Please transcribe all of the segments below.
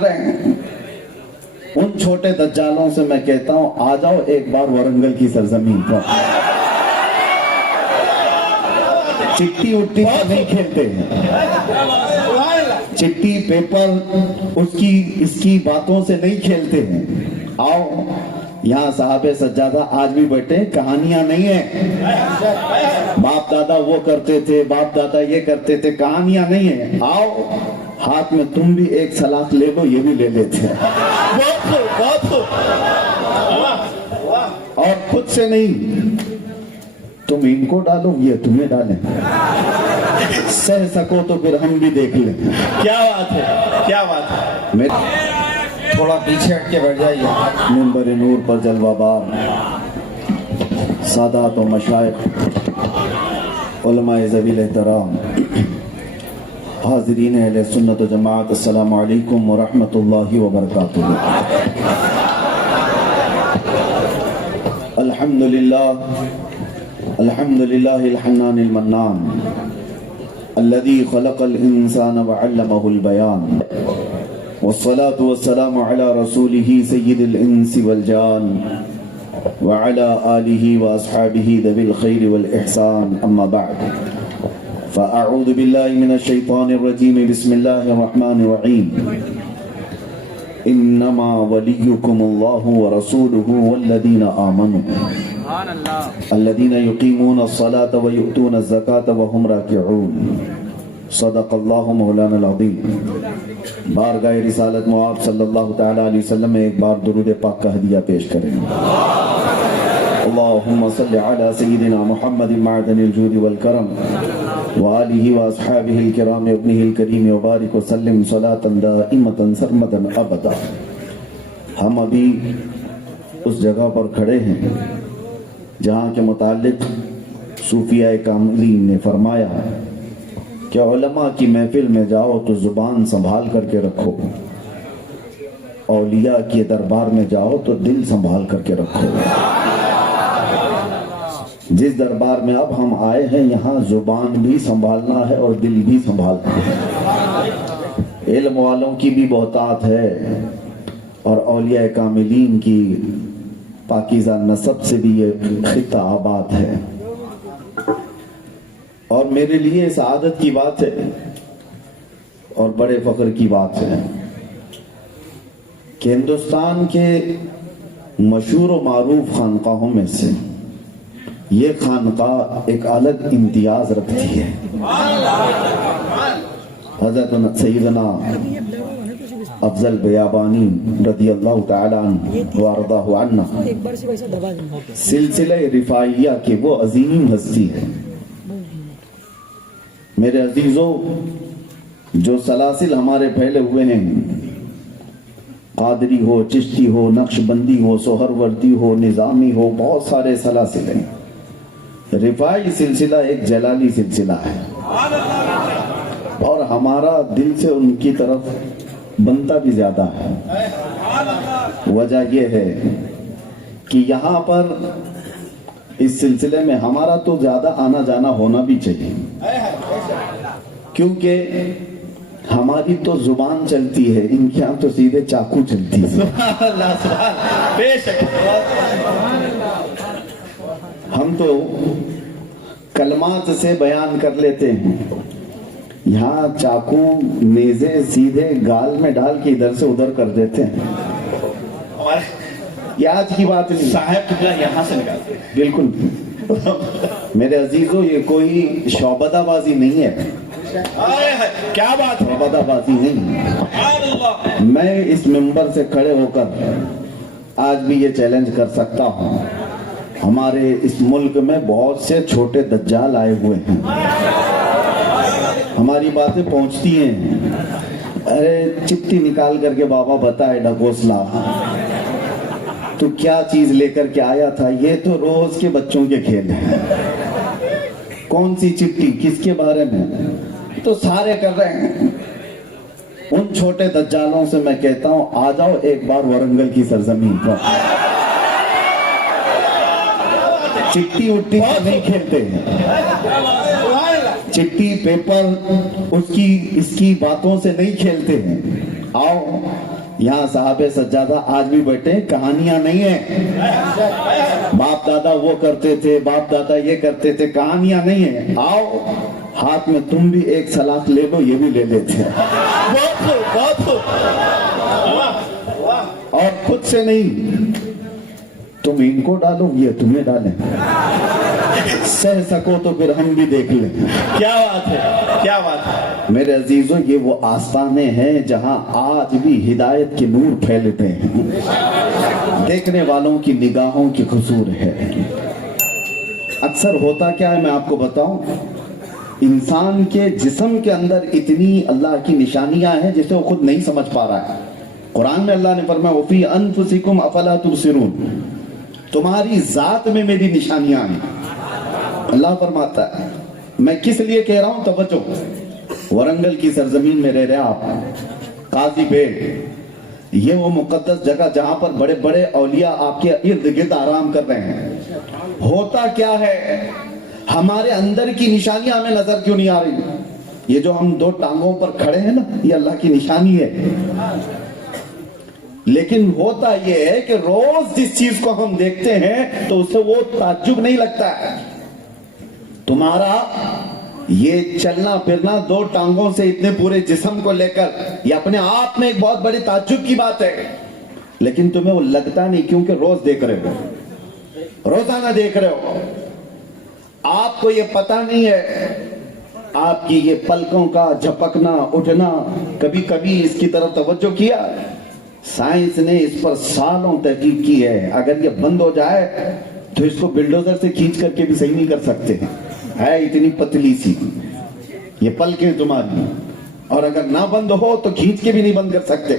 کر رہے ہیں؟ ان چھوٹے دجالوں سے میں کہتا ہوں آ جاؤ ایک بار ورنگل کی سرزمین پر. چٹی اٹی نہیں کھیلتے ہیں, چٹی پیپر اس کی باتوں سے نہیں کھیلتے ہیں. آؤ یہاں صاحب سجادہ آج بھی بیٹھے, کہانیاں نہیں ہیں باپ دادا وہ کرتے تھے, باپ دادا یہ کرتے تھے, کہانیاں نہیں ہیں. آؤ ہاتھ میں تم بھی ایک سلاخ لے لو, یہ بھی لے لیتے ہیں. اور خود سے نہیں, تم ان کو ڈالو یہ تمہیں ڈالیں. سہ سکو تو پھر ہم بھی دیکھ لیں. کیا بات ہے, کیا بات ہے. تھوڑا پیچھے ہٹ کے بیٹھ جائیے. منبر نور پر جلوہ بار سادات و مشائخ, علماء ذویل احترام, حاضرین اہل سنت و جماعت, السلام علیکم ورحمۃ اللہ وبرکاتہ. الحمدللہ الحنان المنان الذي خلق الانسان وعلمه البيان والصلاة والسلام على رسوله سيد الانس والجان وعلى آله واصحابه ذوي الخير والاحسان. اما بعد فاعوذ بالله من الشيطان الرجيم. بسم الله الرحمن الرحيم. انما وليكم الله ورسوله والذين آمنوا الذين يقيمون الصلاة ويؤتون الزكاة وهم راكعون. صدق اللہ مولانا العظیم. بارگاہ رسالت معاب صلی اللہ تعالی علیہ وسلم میں ایک بار درود پاک کا ہدیہ پیش کریں. اللہم صلی علی سیدنا محمد معدن الجود والکرم وآلہ واصحابہ الکرام ابنہ الکریم وبارک وسلم صلاة دائمتا سرمدا ابدا. ہم ابھی اس جگہ پر کھڑے ہیں جہاں کے متعلق صوفیاء کاملین نے فرمایا کہ علماء کی محفل میں جاؤ تو زبان سنبھال کر کے رکھو, اولیاء کے دربار میں جاؤ تو دل سنبھال کر کے رکھو. جس دربار میں اب ہم آئے ہیں یہاں زبان بھی سنبھالنا ہے اور دل بھی سنبھالنا ہے. علم والوں کی بھی بہتات ہے اور اولیاء کاملین کی پاکیزہ نسب سے بھی یہ خطہ آباد ہے. اور میرے لیے سعادت کی بات ہے اور بڑے فخر کی بات ہے کہ ہندوستان کے مشہور و معروف خانقاہوں میں سے یہ خانقاہ ایک الگ امتیاز رکھتی ہے. حضرت سیدنا افضل بیابانی رضی اللہ تعالی عنہ وارضاہ عنہ سلسلہ رفاعیہ کے وہ عظیم ہستی ہے. میرے عزیزوں, جو سلاسل ہمارے پھیلے ہوئے ہیں, قادری ہو, چشتی ہو, نقش بندی ہو, سہروردی ہو, نظامی ہو, بہت سارے سلاسل ہیں. رفاعی سلسلہ ایک جلالی سلسلہ ہے اور ہمارا دل سے ان کی طرف بنتا بھی زیادہ ہے. وجہ یہ ہے کہ یہاں پر اس سلسلے میں ہمارا تو زیادہ آنا جانا ہونا بھی چاہیے, کیونکہ ہماری تو زبان چلتی ہے, ان کے ہاں تو سیدھے چاقو چلتی ہے. ہم تو کلمات سے بیان کر لیتے ہیں, یہاں چاقو نیزے سیدھے گال میں ڈال کے ادھر سے ادھر کر دیتے ہیں. یہ آج کی بات نہیں, صاحب یہاں سے نکالتے ہیں. بالکل میرے عزیزوں, یہ کوئی شعبدہ بازی نہیں ہے. کیا بات ہے, شعبدہ بازی نہیں. میں اس منبر سے کھڑے ہو کر آج بھی یہ چیلنج کر سکتا ہوں, ہمارے اس ملک میں بہت سے چھوٹے دجال آئے ہوئے ہیں, ہماری باتیں پہنچتی ہیں. ارے چپٹی نکال کر کے بابا بتائے ڈھکوسلا تو کیا چیز لے کر کے آیا تھا, یہ تو روز کے بچوں کے کھیل ہیں. کون سی چپٹی, کس کے بارے میں, تو سارے کر رہے ہیں. ان چھوٹے دجالوں سے میں کہتا ہوں آ جاؤ ایک بار ورنگل کی سرزمین پر. چٹی اٹی نہیں کھیلتے ہیں, چٹی پیپر اس کی باتوں سے نہیں کھیلتے ہیں. آؤ یہاں صحابہ سجادہ آج بھی بیٹھے ہیں، کہانیاں نہیں ہیں باپ دادا وہ کرتے تھے، باپ دادا یہ کرتے تھے، کہانیاں نہیں ہیں. آؤ ہاتھ میں تم بھی ایک سلاخ لے لو، یہ بھی لے لیتے ہیں. بہت خوب، بہت خوب. اور خود سے نہیں، تم ان کو ڈالو یہ تمہیں ڈالیں، سہ سکو تو پھر ہم بھی دیکھ لیں. کیا بات ہے، کیا بات ہے. میرے عزیزوں یہ وہ آستانے ہیں جہاں آج بھی ہدایت کے نور پھیلتے ہیں، دیکھنے والوں کی نگاہوں کی قصور ہے. اکثر ہوتا کیا ہے میں آپ کو بتاؤں، انسان کے جسم کے اندر اتنی اللہ کی نشانیاں ہیں جسے وہ خود نہیں سمجھ پا رہا ہے. قرآن میں اللہ نے فرمایا وَفِي أَنفُسِكُمْ أَفَلَا تُبْصِرُونَ، تمہاری ذات میں میری نشانیاں ہیں. اللہ فرماتا ہے میں کس لیے کہہ رہا ہوں، توجہ. ورنگل کی سرزمین میں رہ رہے آپ، قاضی بیٹ، یہ وہ مقدس جگہ جہاں پر بڑے بڑے اولیاء آپ کے ارد گرد آرام کر رہے ہیں. ہوتا کیا ہے، ہمارے اندر کی نشانیاں ہمیں نظر کیوں نہیں آ رہی؟ یہ جو ہم دو ٹانگوں پر کھڑے ہیں نا، یہ اللہ کی نشانی ہے. لیکن ہوتا یہ ہے کہ روز جس چیز کو ہم دیکھتے ہیں تو اسے وہ تعجب نہیں لگتا ہے. تمہارا یہ چلنا پھرنا دو ٹانگوں سے اتنے پورے جسم کو لے کر، یہ اپنے آپ میں ایک بہت بڑی تعجب کی بات ہے. لیکن تمہیں وہ لگتا نہیں کیونکہ روز دیکھ رہے ہو، روزانہ دیکھ رہے ہو. آپ کو یہ پتا نہیں ہے آپ کی یہ پلکوں کا جھپکنا اٹھنا، کبھی کبھی اس کی طرف توجہ کیا؟ سائنس نے اس پر سالوں تحقیق کی ہے. اگر یہ بند ہو جائے تو اس کو بلڈوزر سے کھینچ کر کے بھی صحیح نہیں کر سکتے، ہے اتنی پتلی سی یہ پلکیں تمہاری، اور اگر نہ بند ہو تو کھینچ کے بھی نہیں بند کر سکتے.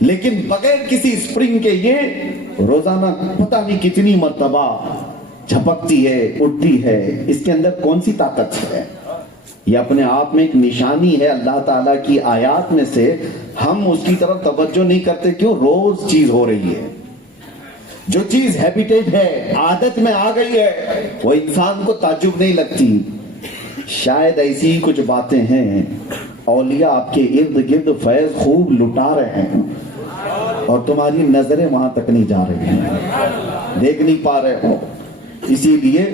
لیکن بغیر کسی سپرنگ کے یہ روزانہ پتہ نہیں کتنی مرتبہ جھپکتی ہے، اٹھتی ہے. اس کے اندر کون سی طاقت ہے؟ یہ اپنے آپ میں ایک نشانی ہے اللہ تعالیٰ کی آیات میں سے. ہم اس کی طرف توجہ نہیں کرتے، کیوں؟ روز چیز ہو رہی ہے. جو چیز ہیبیٹیٹ ہے، عادت میں آ گئی ہے، وہ انسان کو تعجب نہیں لگتی. شاید ایسی ہی کچھ باتیں ہیں، اولیاء آپ کے ارد گرد فیض خوب لٹا رہے ہیں اور تمہاری نظریں وہاں تک نہیں جا رہی ہیں، دیکھ نہیں پا رہے ہو. اسی لیے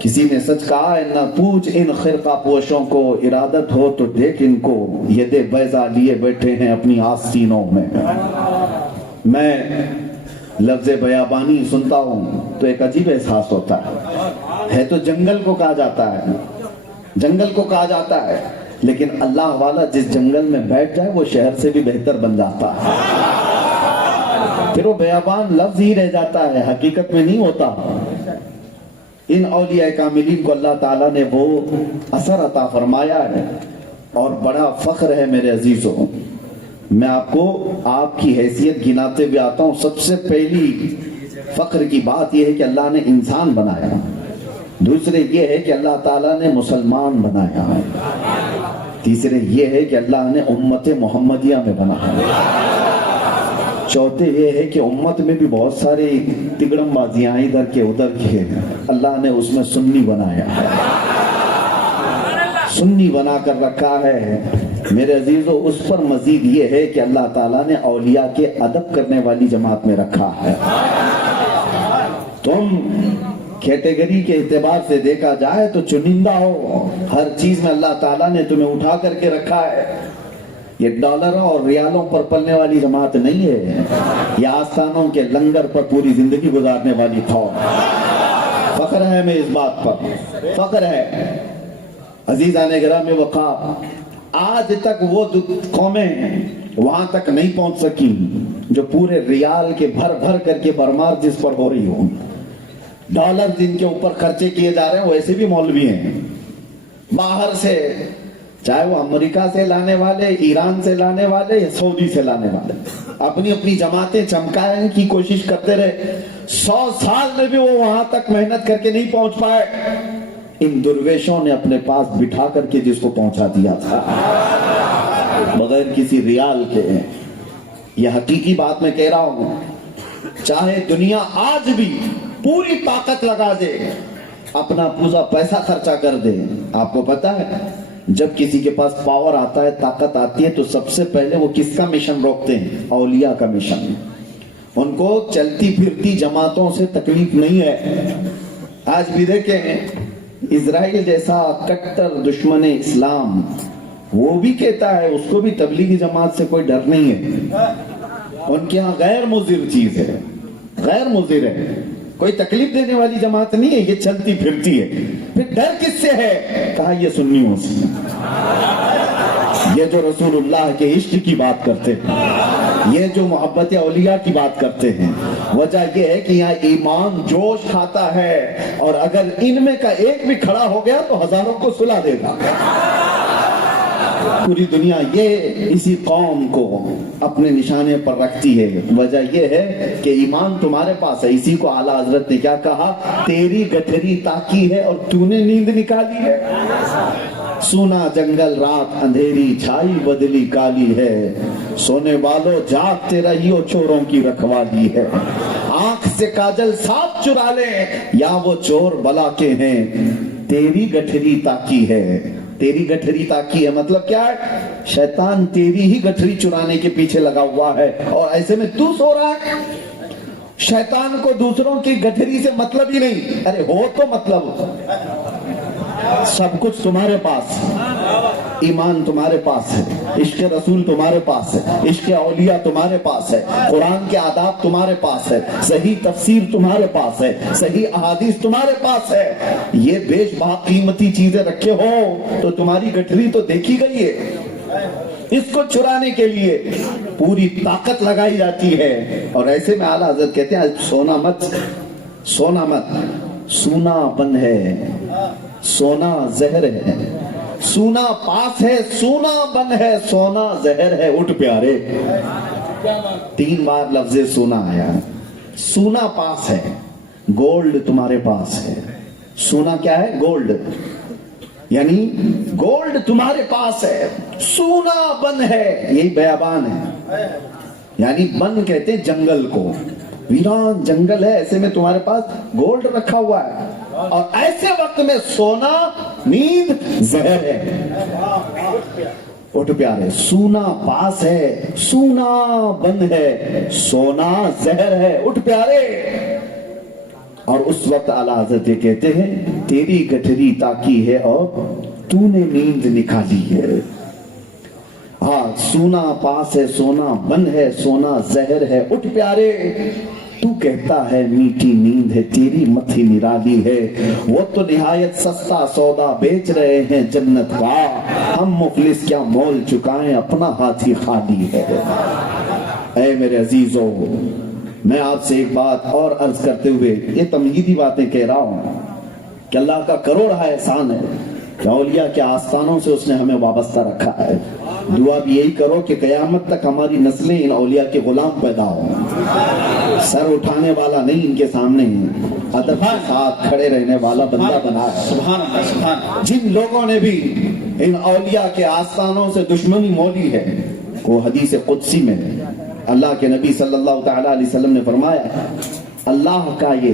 کسی نے سچ کہا ہے، نہ پوچھ ان خرقہ پوشوں کو، ارادت ہو تو دیکھ ان کو، یہ دے بیضا لیے بیٹھے ہیں اپنی آستینوں میں. میں لفظ بیابانی سنتا ہوں تو ایک عجیب احساس ہوتا ہے تو جنگل کو کہا جاتا ہے، جنگل کو کہا جاتا ہے، لیکن اللہ والا جس جنگل میں بیٹھ جائے وہ شہر سے بھی بہتر بن جاتا ہے. پھر وہ بیابان لفظ ہی رہ جاتا ہے، حقیقت میں نہیں ہوتا. ان اولیاء کاملین کو اللہ تعالیٰ نے وہ اثر عطا فرمایا ہے، اور بڑا فخر ہے میرے عزیزوں. میں آپ کو آپ کی حیثیت گناتے ہوئے آتا ہوں. سب سے پہلی فخر کی بات یہ ہے کہ اللہ نے انسان بنایا. دوسرے یہ ہے کہ اللہ تعالیٰ نے مسلمان بنایا. تیسرے یہ ہے کہ اللہ نے امت محمدیہ میں بنایا. چوتھے یہ ہے کہ امت میں بھی بہت سارے تگڑم بازیاں ادھر کے ادھر کے، اللہ نے اس میں سنی بنایا، سنی بنا کر رکھا ہے. میرے عزیزو اس پر مزید یہ ہے کہ اللہ تعالیٰ نے اولیاء کے ادب کرنے والی جماعت میں رکھا ہے. تم کیٹیگری کے اعتبار سے دیکھا جائے تو چنندہ ہو، ہر چیز میں اللہ تعالیٰ نے تمہیں اٹھا کر کے رکھا ہے. یہ ڈالروں اور ریالوں پر پلنے والی جماعت نہیں ہے، یہ آستانوں کے لنگر پر پوری زندگی گزارنے والی تھا. فخر ہے میں اس بات پر، فخر ہے. عزیزان گرامی وقار، آج تک وہ قومیں وہاں تک نہیں پہنچ سکی جو پورے ریال کے بھر بھر کر کے برمار جس پر ہو رہی ہو. ڈالر جن کے اوپر خرچے کیے جا رہے ہیں وہ ایسے بھی مولوی ہیں باہر سے، چاہے وہ امریکہ سے لانے والے، ایران سے لانے والے یا سعودی سے لانے والے، اپنی اپنی جماعتیں چمکانے کی کوشش کرتے رہے. 100 سال میں بھی وہ وہاں تک محنت کر کے نہیں پہنچ پائے. ان درویشوں نے اپنے پاس بٹھا کر کے جس کو پہنچا دیا تھا بغیر کسی ریال کے. یہ حقیقی بات میں کہہ رہا ہوں. چاہے دنیا آج بھی پوری طاقت لگا دے، اپنا پورا پیسہ خرچہ کر دے، آپ کو پتا ہے جب کسی کے پاس پاور آتا ہے، طاقت آتی ہے، تو سب سے پہلے وہ کس کا مشن روکتے ہیں؟ اولیاء کا مشن۔ ان کو چلتی پھرتی جماعتوں سے تکلیف نہیں ہے۔ آج بھی دیکھیں، اسرائیل جیسا کٹر دشمن اسلام وہ بھی کہتا ہے، اس کو بھی تبلیغی جماعت سے کوئی ڈر نہیں ہے۔ ان کے ہاں غیر مضر چیز ہے، غیر مضر ہے، کوئی تکلیف دینے والی جماعت نہیں ہے، یہ چلتی پھرتی ہے۔ پھر ڈر کس سے ہے؟ کہا یہ سنیوں سے، یہ جو رسول اللہ کے عشق کی بات کرتے ہیں، یہ جو محبت اولیاء کی بات کرتے ہیں۔ وجہ یہ ہے کہ یہاں ایمان جوش کھاتا ہے، اور اگر ان میں کا ایک بھی کھڑا ہو گیا تو ہزاروں کو سلا دے گا۔ پوری دنیا یہ اسی قوم کو اپنے نشانے پر رکھتی ہے۔ وجہ یہ ہے کہ ایمان تمہارے پاس ہے۔ اسی کو اعلیٰ حضرت نے کیا کہا؟ تیری گٹھری تاکی ہے اور تو نے نیند نکالی ہے۔ سونا جنگل رات اندھیری چھائی بدلی کالی ہے، سونے والو جاگتے رہیو چوروں کی رکھوالی ہے۔ آنکھ سے کاجل صاف چرا لے یا وہ چور بلا کے ہیں، تیری گٹھری تاکی ہے۔ تیری گٹھری تاکی ہے مطلب کیا ہے؟ شیطان تیری ہی گٹھری چرانے کے پیچھے لگا ہوا ہے، اور ایسے میں تو سو رہا ہے۔ شیطان کو دوسروں کی گٹھری سے مطلب ہی نہیں، ارے ہو تو مطلب، سب کچھ تمہارے پاس، ایمان تمہارے پاس ہے، عشق رسول تمہارے پاس ہے، عشق اولیاء تمہارے پاس ہے، قرآن کے آداب تمہارے پاس ہے، صحیح تفسیر تمہارے پاس ہے، صحیح احادیث تمہارے پاس ہے۔ یہ بیش بہا قیمتی چیزیں رکھے ہو تو تمہاری گٹھری تو دیکھی گئی ہے۔ اس کو چرانے کے لیے پوری طاقت لگائی جاتی ہے، اور ایسے میں اعلیٰ حضرت کہتے ہیں سونا مت، سونا مت، سونا بن ہے، سونا زہر ہے، سونا پاس ہے، سونا بن ہے، سونا زہر ہے۔ اٹھ پیارے، 3 بار لفظ سونا آیا۔ سونا پاس ہے، گولڈ تمہارے پاس ہے۔ سونا کیا ہے؟ گولڈ، یعنی گولڈ تمہارے پاس ہے، سونا بن ہے، یہی بیابان ہے، یعنی بن کہتے ہیں جنگل کو، ویران جنگل ہے، ایسے میں تمہارے پاس گولڈ رکھا ہوا ہے، اور ایسے وقت میں سونا نیند زہر ہے۔ اٹھ پیارے، سونا پاس ہے، سونا بند ہے، سونا زہر ہے۔ اٹھ پیارے، اور اس وقت اعلیٰ حضرت کہتے ہیں تیری گٹھری تاکی ہے اور تو نے نیند نکالی ہے۔ ہاں، سونا پاس ہے، سونا بند ہے، سونا زہر ہے۔ اٹھ پیارے، تو کہتا ہے میٹھی نیند ہے، تیری متھی نرالی ہے، وہ تو نہایت سستا سودا بیچ رہے ہیں جنت کا، ہم مفلس کیا مول چکائیں، اپنا ہاتھ ہی خالی ہے۔ اے میرے عزیزو، میں آپ سے ایک بات اور عرض کرتے ہوئے یہ تمہیدی باتیں کہہ رہا ہوں کہ اللہ کا کروڑا احسان ہے کہ اولیاء کے آستانوں سے اس نے ہمیں وابستہ رکھا ہے۔ دعا بھی یہی کرو کہ قیامت تک ہماری نسلیں ان اولیاء کے غلام پیدا ہوں، سر اٹھانے والا نہیں ان کے سامنے، ادب کے ساتھ کھڑے رہنے والا بندہ بنا ہے۔ سبحان اللہ، سبحان اللہ۔ جن لوگوں نے بھی ان اولیاء کے آستانوں سے دشمنی مولی ہے، وہ حدیث قدسی میں اللہ کے نبی صلی اللہ تعالی علیہ وسلم نے فرمایا، اللہ کا یہ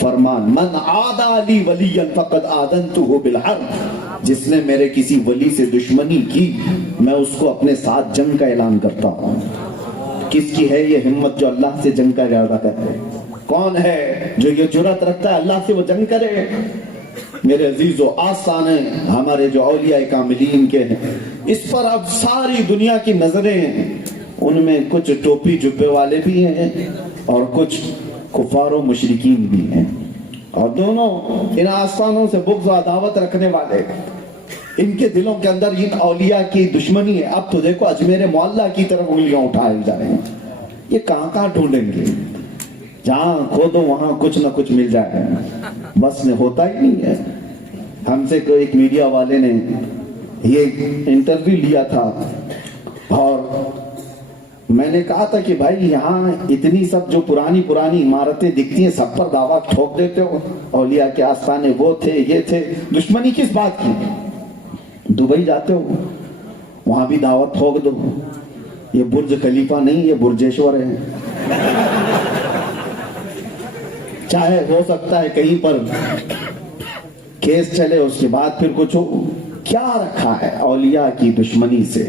فرمان، من عادی لی ولی فقد آذنتہ بالحرب، جس نے میرے کسی ولی سے دشمنی کی میں اس کو اپنے ساتھ جنگ کا اعلان کرتا ہوں۔ کس کی ہے یہ ہمت جو اللہ سے جنگ کا ارادہ کرے؟ کون ہے جو یہ جرأت رکھتا ہے اللہ سے وہ جنگ کرے؟ میرے عزیزو، آستانے ہمارے جو اولیاء کاملین کے ہیں، اس پر اب ساری دنیا کی نظریں ہیں، ان میں کچھ ٹوپی جبے والے بھی ہیں اور کچھ کفار و مشرکین بھی ہیں، اور دونوں ان آستانوں سے بغض و عداوت رکھنے والے، ان کے دلوں کے اندر ان اولیاء کی دشمنی ہے۔ اب تو دیکھو اجمیر معلّہ کی طرف انگلیاں اٹھائے جا رہے ہیں، یہ کہاں کہاں ڈھونڈیں گے؟ جہاں کھودو وہاں کچھ نہ کچھ مل جائے گا، بس میں ہوتا ہی نہیں ہے۔ ہم سے کوئی ایک میڈیا والے نے یہ انٹرویو لیا تھا، اور میں نے کہا تھا کہ بھائی یہاں اتنی سب جو پرانی عمارتیں دکھتی ہیں سب پر دعویٰ ٹھوک دیتے ہو، اولیاء کے آستانے وہ تھے یہ تھے، دشمنی کس بات کی؟ دبئی جاتے ہو وہاں بھی دعوت ٹھوک دو، یہ برج خلیفہ نہیں، یہ برجیشور ہے، چاہے ہو سکتا ہے کہیں پر کیس چلے اس کے بعد پھر کچھ ہو، کیا رکھا ہے اولیاء کی دشمنی سے،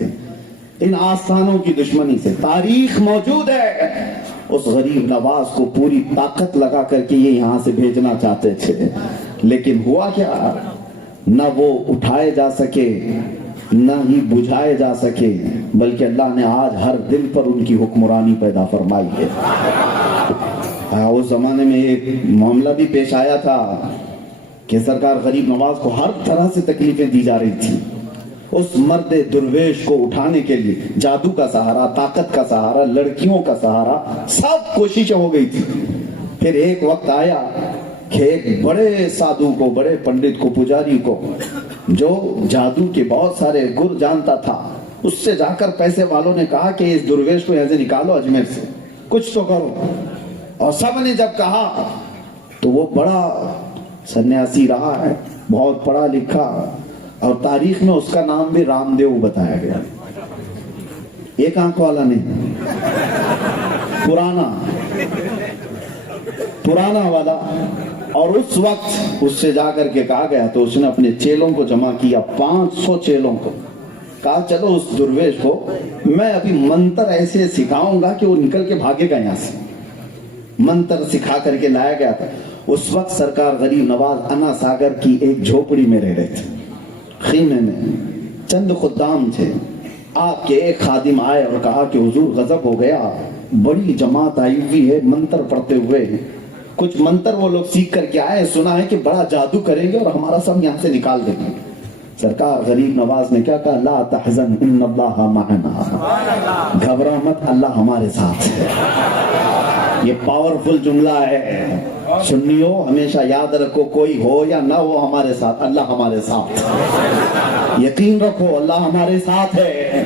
ان آستانوں کی دشمنی سے. تاریخ موجود ہے. اس غریب نواز کو پوری طاقت لگا کر کے یہ یہاں سے بھیجنا چاہتے تھے، لیکن ہوا کیا؟ نہ وہ اٹھائے جا سکے نہ ہی بجھائے جا سکے، بلکہ اللہ نے آج ہر دل پر ان کی حکمرانی پیدا فرمائی ہے. اس زمانے میں ایک معاملہ بھی پیش آیا تھا کہ سرکار غریب نواز کو ہر طرح سے تکلیفیں دی جا رہی تھی. اس مرد درویش کو اٹھانے کے لیے جادو کا سہارا، طاقت کا سہارا، لڑکیوں کا سہارا، سب کوششیں ہو گئی تھی. پھر ایک وقت آیا کہ ایک بڑے سادھو کو، بڑے پنڈت کو، پجاری کو، جو جادو کے بہت سارے گر جانتا تھا، اس سے جا کر پیسے والوں نے کہا کہ اس درویش کو یہاں سے نکالو اجمیر سے، کچھ تو کرو. اور سب نے جب کہا تو وہ بڑا سنیاسی رہا ہے، بہت پڑھا لکھا، اور تاریخ میں اس کا نام بھی رام دیو بتایا گیا. ایک آنکھ والا نہیں، پرانا والا. اور اس وقت اس سے جا کر کے کہا گیا تو اس نے اپنے چیلوں کو جمع کیا، 500 چیلوں کو. کہا چلو اس درویش کو میں ابھی منتر ایسے سکھاؤں گا کہ وہ نکل کے بھاگے گا یہاں سے. منتر سکھا کر کے لایا گیا تھا. اس وقت سرکار غریب نواز انا ساگر کی ایک جھوپڑی میں رہ رہے تھے. خیمے میں چند خدام تھے. آپ کے ایک خادم آئے اور کہا کہ حضور غضب ہو گیا، بڑی جماعت آئی ہوئی ہے منتر پڑھتے ہوئے، کچھ منتر وہ لوگ سیکھ کر کے آئے، سنا ہے کہ بڑا جادو کریں گے اور ہمارا سب یہاں سے نکال دیں گے. سرکار غریب نواز نے کیا کہا؟ لا تحزن ان اللہ معنا، گھبرا مت، اللہ ہمارے ساتھ ہے. یہ پاورفل جملہ ہے. سنیو ہمیشہ یاد رکھو، کوئی ہو یا نہ ہو ہمارے ساتھ، اللہ ہمارے ساتھ. یقین رکھو اللہ ہمارے ساتھ ہے.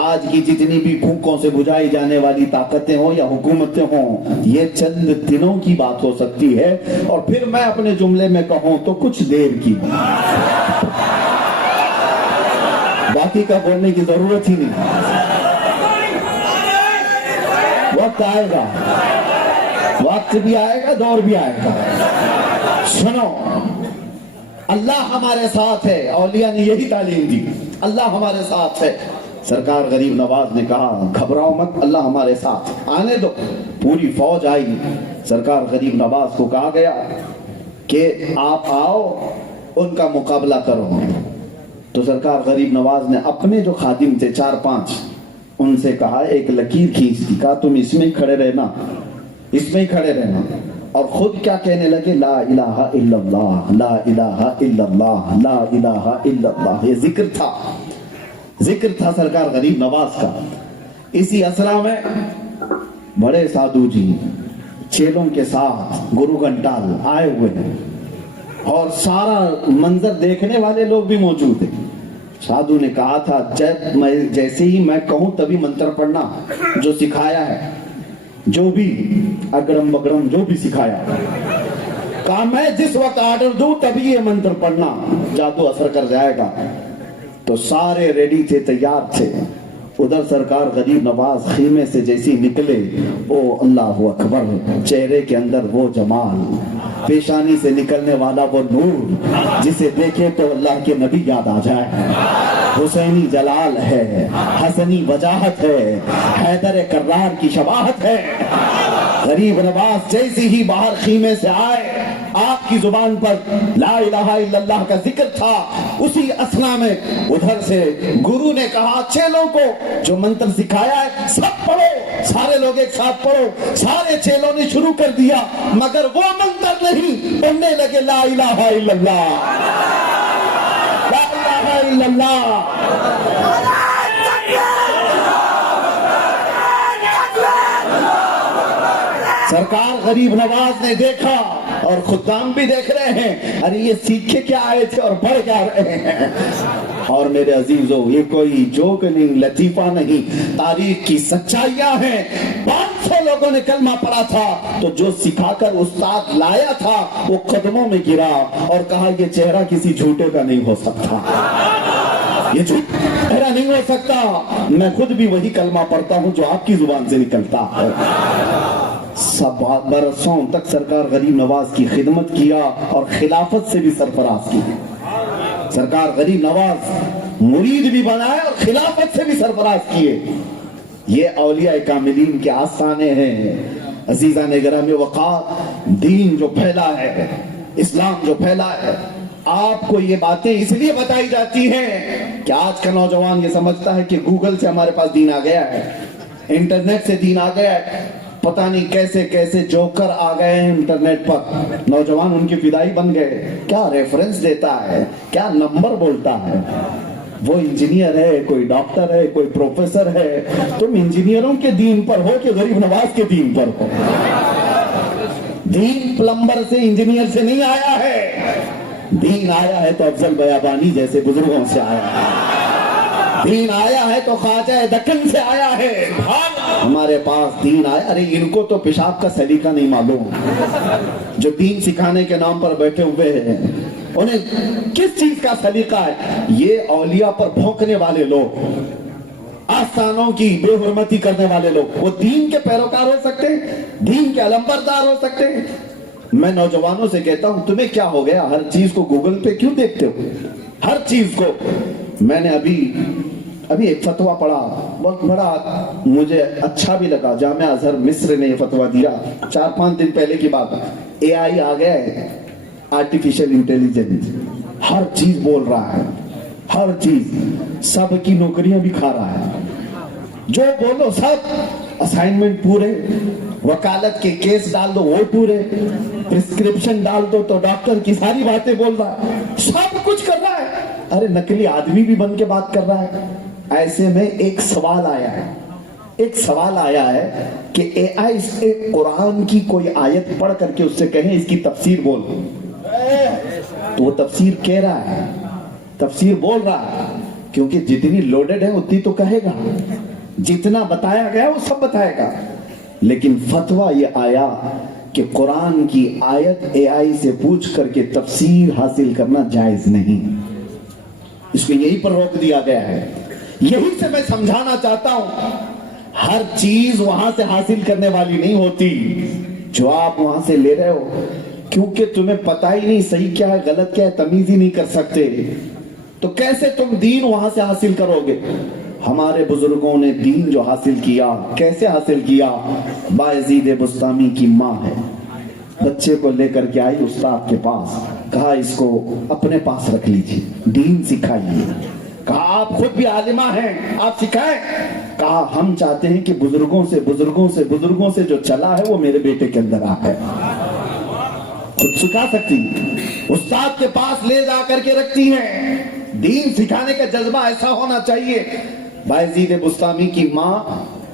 آج کی جتنی بھی پھونکوں سے بجھائی جانے والی طاقتیں ہوں یا حکومتیں ہوں، یہ چند دنوں کی بات ہو سکتی ہے. اور پھر میں اپنے جملے میں کہوں تو کچھ دیر کی، باقی کا بولنے کی ضرورت ہی نہیں. وقت آئے گا، وقت بھی آئے گا، دور بھی آئے گا. سنو، اللہ ہمارے ساتھ ہے. اولیاء نے یہی تعلیم دی، اللہ ہمارے ساتھ ہے. سرکار غریب نواز نے کہا گھبراؤ مت، اللہ ہمارے ساتھ، آنے دو. پوری فوج آئی. سرکار غریب نواز کو کہا گیا کہ آپ آؤ، ان کا مقابلہ کرو. تو سرکار غریب نواز نے اپنے جو خادم تھے 4-5 ان سے کہا، ایک لکیر کھینچ دی، کہا تم اس میں ہی کھڑے رہنا، اس میں ہی کھڑے رہنا. اور خود کیا کہنے لگے؟ لا الہ الا اللہ، لا الہ الا اللہ، لا الہ الا اللہ. یہ ذکر تھا سرکار غریب نواز کا. اسی اسرا میں بڑے سادھو جی چیلوں کے ساتھ گرو گھنٹال آئے ہوئے ہیں، اور سارا منظر دیکھنے والے لوگ بھی موجود ہیں. سادھو نے کہا تھا جیسے ہی میں کہوں تبھی منتر پڑھنا، جو سکھایا ہے، جو بھی اگرم بگرم جو بھی سکھایا. کہا میں جس وقت آرڈر دوں تبھی یہ منتر پڑھنا، جادو اثر کر جائے گا. تو سارے ریڈی تھے، تیار تھے. ادھر سرکار غریب نواز خیمے سے جیسی نکلے، او اللہ اکبر، چہرے کے اندر وہ جمال، پیشانی سے نکلنے والا وہ نور جسے دیکھے تو اللہ کے نبی یاد آ جائے. حسینی جلال ہے، حسنی وجاہت ہے، حیدر کرار کی شباہت ہے. غریب نواز جیسی ہی باہر خیمے سے آئے، آپ کی زبان پر لا الہ الا اللہ کا ذکر تھا. اسی اثنا میں ادھر سے گرو نے کہا چیلوں کو جو منتر سکھایا ہے سب پڑھو. سارے لوگ ایک ساتھ پڑھو. سارے چیلوں نے شروع کر دیا، مگر وہ منتر نہیں، پڑھنے لگے لا الہ الا اللہ، لا الہ الا اللہ. سرکار غریب نواز نے دیکھا اور خدام بھی دیکھ رہے ہیں، ارے یہ سیکھے کیا آئے تھے اور پڑھ کیا رہے ہیں. اور میرے عزیزو، یہ کوئی جوک نہیں، لطیفہ نہیں، تاریخ کی سچائیاں ہیں. 500 لوگوں نے کلمہ پڑھا تھا تو جو سکھا کر استاد لایا تھا وہ قدموں میں گرا اور کہا یہ چہرہ کسی جھوٹے کا نہیں ہو سکتا، یہ جھوٹ چہرہ نہیں ہو سکتا. میں خود بھی وہی کلمہ پڑھتا ہوں جو آپ کی زبان سے نکلتا ہے. سب برسوں تک سرکار غریب نواز کی خدمت کیا اور خلافت سے بھی سرفراز کی. سرکار غریب نواز مرید بھی بنائے اور خلافت سے بھی سرفراز کیے. یہ اولیاء کاملین کے آستانے ہیں. عزیزان گرامی وقار، دین جو پھیلا ہے، اسلام جو پھیلا ہے، آپ کو یہ باتیں اس لیے بتائی جاتی ہیں کہ آج کا نوجوان یہ سمجھتا ہے کہ گوگل سے ہمارے پاس دین آ گیا ہے، انٹرنیٹ سے دین آ گیا ہے. پتہ نہیں کیسے کیسے جوکر آ گئے ہیں انٹرنیٹ پر، نوجوان ان کی فدائی بن گئے. کیا ریفرنس دیتا ہے، کیا نمبر بولتا ہے. وہ انجینئر ہے، کوئی ڈاکٹر ہے، کوئی پروفیسر ہے. تم انجینئروں کے دین پر ہو کہ غریب نواز کے دین پر ہو؟ دین پلمبر سے، انجینئر سے نہیں آیا ہے. دین آیا ہے تو افضل بیابانی جیسے بزرگوں سے آیا ہے. دین آیا ہے تو خواجہ دکن سے آیا ہے. ہمارے پاس دین آیا. ارے ان کو تو پیشاب کا سلیقہ نہیں معلوم، جو دین سکھانے کے نام پر بیٹھے ہوئے ہیں. انہیں کس چیز کا سلیقہ ہے؟ یہ اولیاء پر بھونکنے والے لوگ، آستانوں کی بے حرمتی کرنے والے لوگ، وہ دین کے پیروکار ہو سکتے ہیں؟ دین کے علمبردار ہو سکتے ہیں؟ میں نوجوانوں سے کہتا ہوں تمہیں کیا ہو گیا؟ ہر چیز کو گوگل پہ کیوں دیکھتے ہو؟ ہر چیز کو. میں نے ابھی ایک فتویٰ پڑھا، بہت بڑا مجھے اچھا بھی لگا. جامعہ ازہر مصر نے یہ فتویٰ دیا 4-5 دن پہلے کی بات. اے آئی آ گیا ہے، آرٹیفیشل انٹیلیجنس، ہر چیز بول رہا ہے، ہر چیز، سب کی نوکریاں بھی کھا رہا ہے. جو بولو سب، اسائنمنٹ پورے، وکالت کے کیس ڈال دو وہ پورے، پرسکرپشن ڈال دو تو ڈاکٹر کی ساری باتیں بول رہا ہے، سب کچھ کر رہا ہے. ارے نقلی آدمی بھی بن کے بات کر رہا ہے. ایسے میں ایک سوال آیا ہے کہ اے آئی سے قرآن کی کوئی آیت پڑھ کر کے اس سے کہیں اس کی تفسیر بول، تو وہ تفسیر کہہ رہا ہے، تفسیر بول رہا ہے، کیونکہ جتنی لوڈڈ ہے اتنی تو کہے گا، جتنا بتایا گیا وہ سب بتائے گا. لیکن فتویٰ یہ آیا کہ قرآن کی آیت اے آئی سے پوچھ کر کے تفسیر حاصل کرنا جائز نہیں. اس کو یہی پر روک دیا گیا ہے. یہی سے میں سمجھانا چاہتا ہوں ہر چیز وہاں سے حاصل کرنے والی نہیں ہوتی جو آپ وہاں سے لے رہے ہو، کیونکہ تمہیں پتہ ہی نہیں صحیح کیا ہے غلط کیا ہے، تمیز ہی نہیں کر سکتے، تو کیسے تم دین وہاں سے حاصل کرو گے؟ ہمارے بزرگوں نے دین جو حاصل کیا کیسے حاصل کیا؟ بایزید بسطامی کی ماں ہے، بچے کو لے کر کے آئی استاد کے پاس، کہا اس کو اپنے پاس رکھ لیجیے، دین سکھائیے. کہا آپ خود بھی عالمہ ہیں، آپ سکھائیں. کہا ہم چاہتے ہیں کہ بزرگوں سے جو چلا ہے وہ میرے بیٹے کے اندر آ ہے. خود سکھا سکتی، استاد کے پاس لے جا کر کے رکھتی ہیں. دین سکھانے کا جذبہ ایسا ہونا چاہیے. بایزید بسطامی کی ماں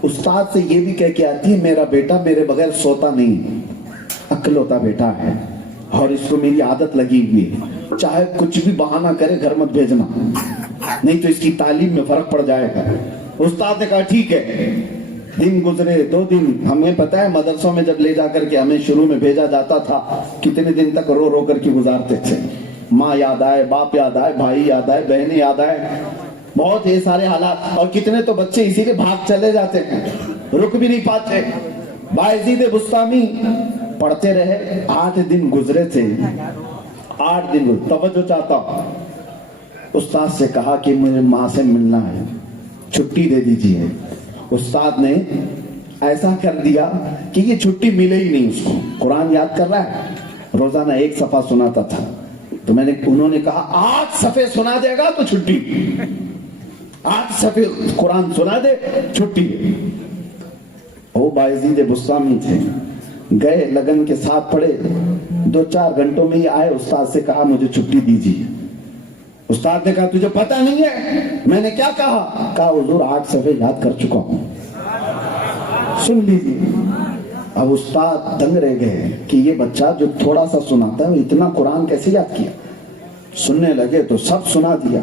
استاد سے یہ بھی کہہ کے آتی ہے میرا بیٹا میرے بغیر سوتا نہیں، اکلوتا بیٹا ہے اور اس کو میری عادت لگی ہوئی ہے، چاہے کچھ بھی بہانہ کرے گھر مت بھیجنا، نہیں تو اس کی تعلیم میں فرق پڑ جائے گا. استاد نے کہا ٹھیک ہے. دن گزرے 2 دن، ہمیں پتہ ہے مدرسوں میں جب لے جا کر کے ہمیں شروع میں بھیجا جاتا تھا کتنے دن تک رو رو کر کے گزارتے تھے. ماں یاد آئے، باپ یاد آئے، بھائی یاد آئے، بہنیں یاد آئے، بہت یہ سارے حالات. اور کتنے تو بچے اسی لیے بھاگ چلے جاتے ہیں، رک بھی نہیں پاتے. بایزید بسطامی پڑھتے رہے. 8 دن گزرے تھے، 8 دن. توجہ چاہتا ہوں. استاد سے کہا کہ مجھے ماں سے ملنا ہے، چھٹی دے دیجیے. استاد نے ایسا کر دیا کہ یہ چھٹی ملے ہی نہیں اس کو. قرآن یاد کر رہا ہے، روزانہ 1 صفحہ سناتا تھا. تو انہوں نے کہا 8 صفحے سنا دے گا تو چھٹی، 8 صفحے قرآن سنا دے چھٹی. وہ بایزید بسطامی تھے، گئے لگن کے ساتھ پڑھے. 2-4 گھنٹوں میں ہی آئے، استاد سے کہا مجھے چھٹی دیجیے. استاد نے کہا تجھے پتہ نہیں ہے میں نے کیا کہا؟ کہا حضور 8 صفحے یاد کر چکا ہوں، سن لیجیے. اب استاد دنگ رہ گئے کہ یہ بچہ جو تھوڑا سا سناتا ہے اتنا قرآن کیسے یاد کیا. سننے لگے تو سب سنا دیا.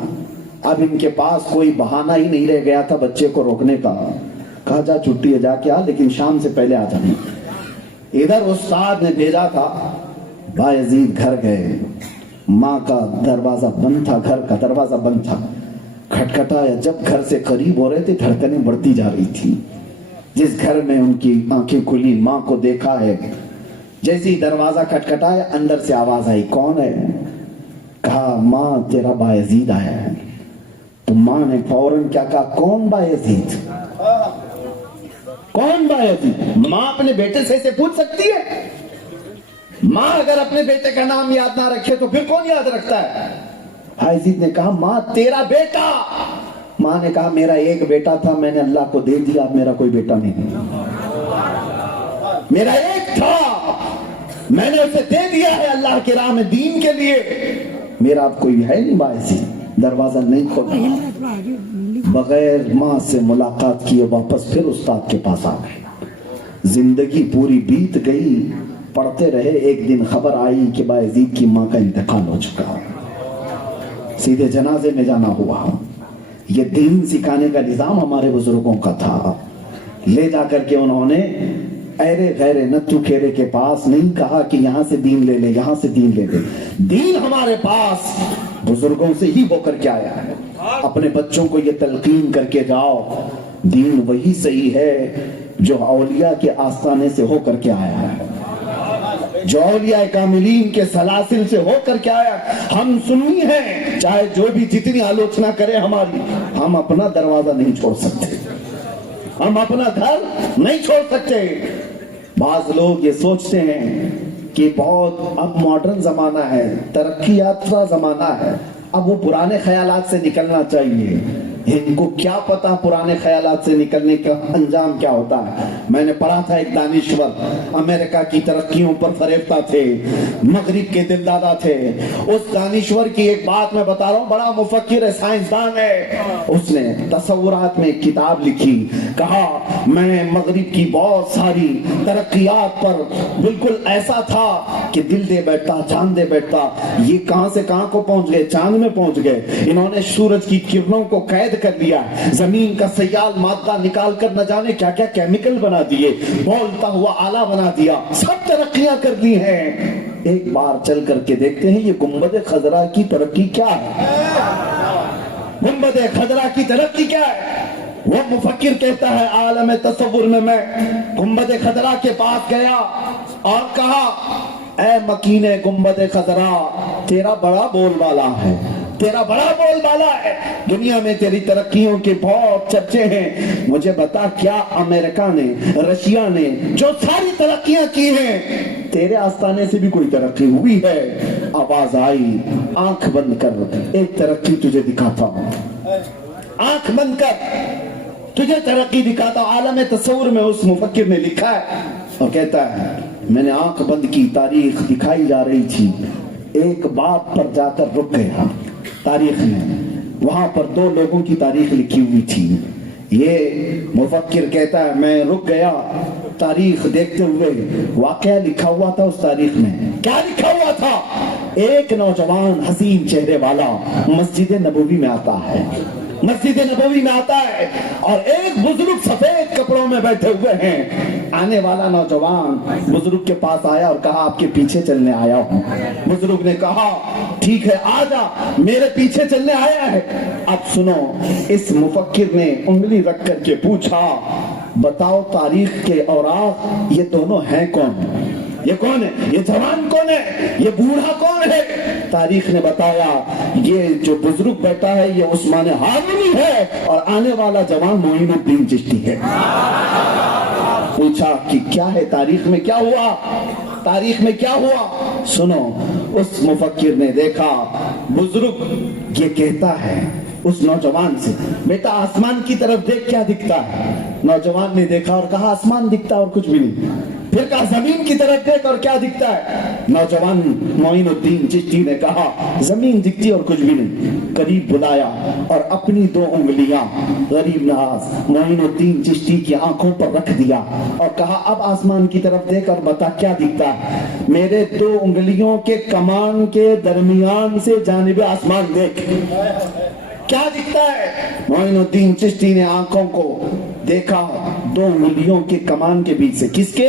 اب ان کے پاس کوئی بہانہ ہی نہیں رہ گیا تھا بچے کو روکنے کا. کہا جا چھٹی ہے جا کے آ، لیکن شام سے پہلے آ جانا. ادھر استاد نے بھیجا تھا، بایزید گھر گئے. ماں کا دروازہ بند تھا، گھر کا دروازہ بند تھا. کھٹکھٹایا. جب گھر سے قریب ہو رہے تھے دھڑکنیں بڑھتی جا رہی تھی. جس گھر میں ان کی آنکھیں کھلی، ماں کو دیکھا ہے. جیسے ہی دروازہ کھٹکھٹایا اندر سے آواز آئی کون ہے؟ کہا کہا ماں تیرا بایزید آیا ہے، تو ماں نے فوراً کیا کہا کون بایزید؟ کون بایزید؟ ماں اپنے بیٹے سے پوچھ سکتی ہے؟ ماں اگر اپنے بیٹے کا نام یاد نہ رکھے تو پھر کون یاد رکھتا ہے؟ بایزید نے کہا ماں تیرا بیٹا۔ ماں نے کہا میرا ایک بیٹا تھا، میں نے اللہ کو دے دیا، اب میرا کوئی بیٹا نہیں، میرا ایک تھا، میں نے اسے دے دیا ہے اللہ کے راہ میں دین کے لیے، میرا اب کوئی ہے نہیں۔ بایزید دروازہ نہیں کھولا، بغیر ماں سے ملاقات کیے واپس پھر استاد کے پاس آ گئے۔ زندگی پوری بیت گئی، پڑھتے رہے، ایک دن خبر آئی کہ بایزید کی ماں کا انتقال ہو چکا، سیدھے جنازے میں جانا ہوا۔ یہ دین سکھانے کا نظام ہمارے بزرگوں کا تھا، لے جا کر کے انہوں نے ایرے غیرے نتو کھیرے کے پاس نہیں کہا کہ یہاں سے دین لے لے، یہاں سے دین لے لے، دین ہمارے پاس بزرگوں سے ہی ہو کر کے آیا ہے۔ اپنے بچوں کو یہ تلقین کر کے جاؤ دین وہی صحیح ہے جو اولیاء کے آستانے سے ہو کر کے آیا ہے، جو اولیاء کاملین کے سلاسل سے ہو کر کے آیا۔ ہم سنی ہیں، چاہے جو بھی جتنی آلوچنا کرے ہماری، ہم اپنا دروازہ نہیں چھوڑ سکتے، ہم اپنا گھر نہیں چھوڑ سکتے۔ بعض لوگ یہ سوچتے ہیں کہ بہت اب ماڈرن زمانہ ہے، ترقی یافتہ زمانہ ہے، اب وہ پرانے خیالات سے نکلنا چاہیے۔ ان کو کیا پتا پرانے خیالات سے نکلنے کا انجام کیا ہوتا ہے۔ میں نے پڑھا تھا ایک دانشور امریکہ کی ترقیوں پر فریفتہ تھے، مغرب کے دل دادا تھے۔ اس دانشور کی ایک بات میں بتا رہا ہوں، بڑا مفکر ہے، سائنسدان ہے، اس نے تصورات میں ایک کتاب لکھی، کہا میں مغرب کی بہت ساری ترقیات پر بالکل ایسا تھا کہ دل دے بیٹھتا، جان دے بیٹھتا، یہ کہاں سے کہاں کو پہنچ گئے، چاند میں پہنچ گئے، انہوں نے سورج کی کرنوں کو قید کر لیا، زمین کا سیال مادہ نکال کر نہ جانے کیا کیا کیمیکل بنا دیے، بولتا ہوا آلہ بنا دیا، سب ترقیاں کر دی ہیں۔ ایک بار چل کر کے دیکھتے ہیں یہ گنبد خضرا کی ترقی کیا ہے، گنبد خضرا کی ترقی کیا ہے۔ وہ مفکر کہتا ہے عالم تصور میں گنبد خضرا کے پاس گیا اور کہا اے مکین گنبد خضرا، تیرا بڑا بول بالا ہے، تیرا بڑا بول بالا ہے، دنیا میں تیری ترقیوں کے بہت چرچے ہیں، مجھے بتا کیا امریکہ نے، رشیا نے جو ساری ترقیاں کی ہیں، تیرے آستانے سے بھی کوئی ترقی ہوئی ہے؟ آواز آئی آنکھ بند کر، ایک ترقی تجھے دکھاتا ہوں، آنکھ بند کر تجھے ترقی دکھاتا ہوں۔ عالم تصور میں اس مفکر نے لکھا ہے اور کہتا ہے میں نے آنکھ بند کی، تاریخ دکھائی جا رہی تھی، ایک بات پر جا کر رک گیا تاریخ میں، وہاں پر دو لوگوں کی تاریخ لکھی ہوئی تھی۔ یہ مفکر کہتا ہے میں رک گیا تاریخ دیکھتے ہوئے، واقعہ لکھا ہوا تھا اس تاریخ میں، کیا لکھا ہوا تھا؟ ایک نوجوان حسین چہرے والا مسجد نبوی میں آتا ہے، مسجد نبوی میں آتا ہے اور ایک بزرگ سفید کپڑوں میں بیٹھے ہوئے ہیں۔ آنے والا نوجوان بزرگ کے پاس آیا اور کہا آپ کے پیچھے چلنے آیا ہوں۔ بزرگ نے کہا ٹھیک ہے آجا، میرے پیچھے چلنے آیا ہے۔ اب سنو، اس مفکر نے انگلی رکھ کر کے پوچھا بتاؤ تاریخ کے اوراق یہ دونوں ہیں کون؟ یہ کون ہے؟ یہ جوان کون ہے؟ یہ بوڑھا کون ہے؟ تاریخ نے بتایا یہ جو بزرگ بیٹھا ہے یہ عثمان ہارونی ہے اور آنے والا جوان معین الدین چشتی ہے۔ پوچھا کہ کیا ہے تاریخ میں کیا ہوا؟ تاریخ میں کیا ہوا؟ سنو، اس مفکر نے دیکھا بزرگ یہ کہتا ہے اس نوجوان سے بیٹا آسمان کی طرف دیکھ کیا دکھتا ہے؟ نوجوان نے دیکھا اور کہا آسمان دکھتا اور کچھ بھی نہیں۔ پھر کہا زمین کی طرف دیکھ اور کیا دکھتا ہے؟ نوجوان معین الدین چشتی نے کہا زمین دکھتی اور کچھ بھی نہیں۔ قریب بلایا اور اپنی دو انگلیاں غریب نواز معین الدین چشتی کی آنکھوں پر رکھ دیا اور کہا اب آسمان کی طرف دیکھ اور بتا کیا دکھتا ہے؟ میرے دو انگلیوں کے کمان کے درمیان سے جانب آسمان دیکھ، کیا دکھتا ہے؟ معین الدین چشتی نے آنکھوں کو دیکھا دو انگلیوں کے کمان کے بیچ سے، کس کے؟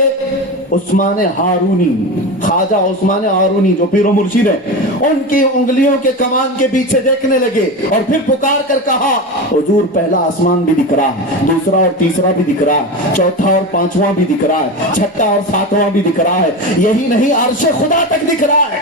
عثمان ہارونی، خواجہ عثمان ہارونی جو پیر و مرشد ہے، ان کی انگلیوں کے کمان کے بیچ سے دیکھنے لگے اور پھر پکار کر کہا حضور پہلا آسمان بھی دکھ رہا ہے، دوسرا اور تیسرا بھی دکھ رہا ہے، چوتھا اور پانچواں بھی دکھ رہا ہے، چھٹا اور ساتواں بھی دکھ رہا ہے، یہی نہیں عرش خدا تک دکھ رہا ہے۔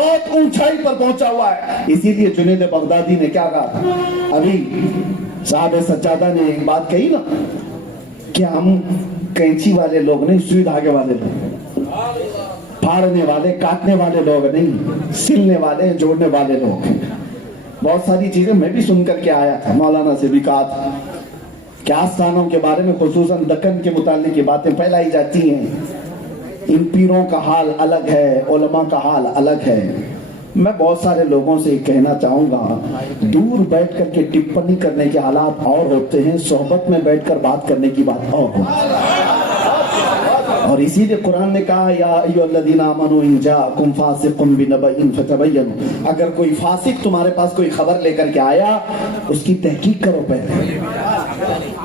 بہت اونچائی پر پہنچا ہوا ہے. اسی لیے جنید بغدادی نے کیا کہا؟ ابھی صاحب سجادہ نے ایک بات کہی نا کہ ہم کینچی والے لوگ نہیں، سوئی دھاگے والے لوگ، پھاڑنے والے کاٹنے والے لوگ نہیں، سلنے والے جوڑنے والے لوگ. بہت ساری چیزیں میں بھی سن کر کے آیا تھا، مولانا سے بھی کہا تھا کہ آستانوں کے بارے میں خصوصاً دکن کے متعلق یہ باتیں پھیلائی جاتی ہیں. ان پیروں کا حال الگ ہے، علماء کا حال الگ ہے. میں بہت سارے لوگوں سے کہنا چاہوں گا، دور بیٹھ کر کے ٹپنی کرنے کے حالات اور ہوتے ہیں، صحبت میں بیٹھ کر بات کرنے کی بات اور ہوتی ہے. اور اسی لیے قرآن نے کہا یا ایھا الذین آمنوا ان جاءکم فاسق بنبأ فتبینوا، اگر کوئی فاسق تمہارے پاس کوئی خبر لے کر کے آیا اس کی تحقیق کرو پہلے.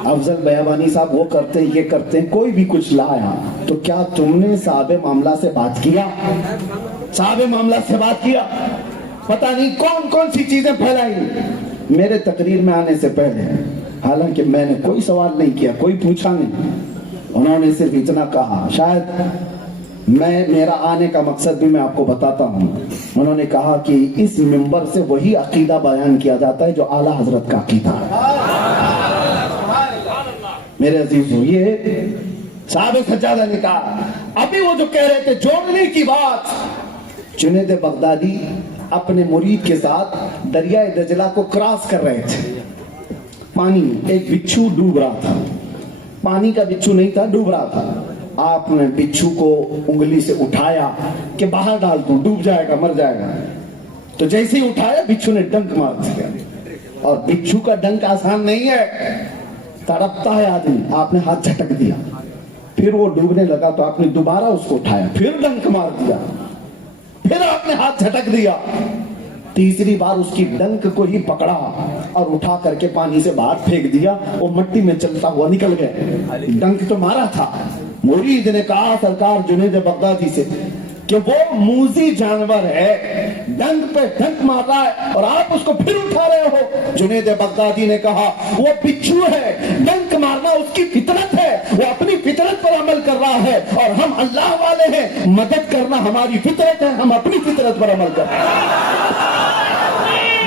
افضل بیابانی صاحب وہ کرتے ہیں، یہ کرتے ہیں، کوئی بھی کچھ لایا تو کیا تم نے صاحب معاملہ سے بات کیا؟ صاحب معاملہ سے بات کیا؟ پتہ نہیں کون کون سی چیزیں پھیلائی میرے تقریر میں آنے سے پہلے. حالانکہ میں نے کوئی سوال نہیں کیا، کوئی پوچھا نہیں. انہوں نے صرف اتنا کہا، شاید میرا آنے کا مقصد بھی میں آپ کو بتاتا ہوں. انہوں نے کہا کہ اس منبر سے وہی عقیدہ بیان کیا جاتا ہے جو اعلیٰ حضرت کا عقیدہ ہے. میرے عزیزو، یہ صاحب سجادہ نے کہا. ابھی وہ جو کہہ رہے تھے جوڑنے کی بات، جنید بغدادی اپنے مرید کے ساتھ دریائے دجلہ کو کراس کر رہے تھے. پانی میں ایک بچھو ڈوب رہا تھا، پانی کا بچھو نہیں تھا، ڈوب رہا تھا. آپ نے بچھو کو انگلی سے اٹھایا کہ باہر ڈال دوں، ڈوب جائے گا، مر جائے گا. تو جیسے ہی اٹھایا بچھو نے ڈنک مار دیا. اور بچھو کا ڈنک آسان نہیں ہے، تڑپتا ہے آدمی. آپ نے ہاتھ جھٹک دیا، پھر وہ ڈوبنے لگا تو آپ نے دوبارہ اس کو اٹھایا، پھر ڈنک مار دیا، پھر آپ نے ہاتھ جھٹک دیا. تیسری بار اس کی ڈنک کو ہی پکڑا اور اٹھا کر کے پانی سے باہر پھینک دیا. وہ مٹی میں چلتا ہوا نکل گئے. ڈنک تو مارا تھا. مرید نے کہا سرکار جنید بغدادی سے کہ وہ موذی جانور ہے، ڈنک پہ ڈنک مار رہا ہے اور آپ اس کو پھر اٹھا رہے ہو. جنید بغدادی نے کہا وہ بچھو ہے، ڈنک مارنا اس کی فطرت ہے، وہ اپنی فطرت پر عمل کر رہا ہے، اور ہم اللہ والے ہیں، مدد کرنا ہماری فطرت ہے، ہم اپنی فطرت پر عمل کر رہے ہیں.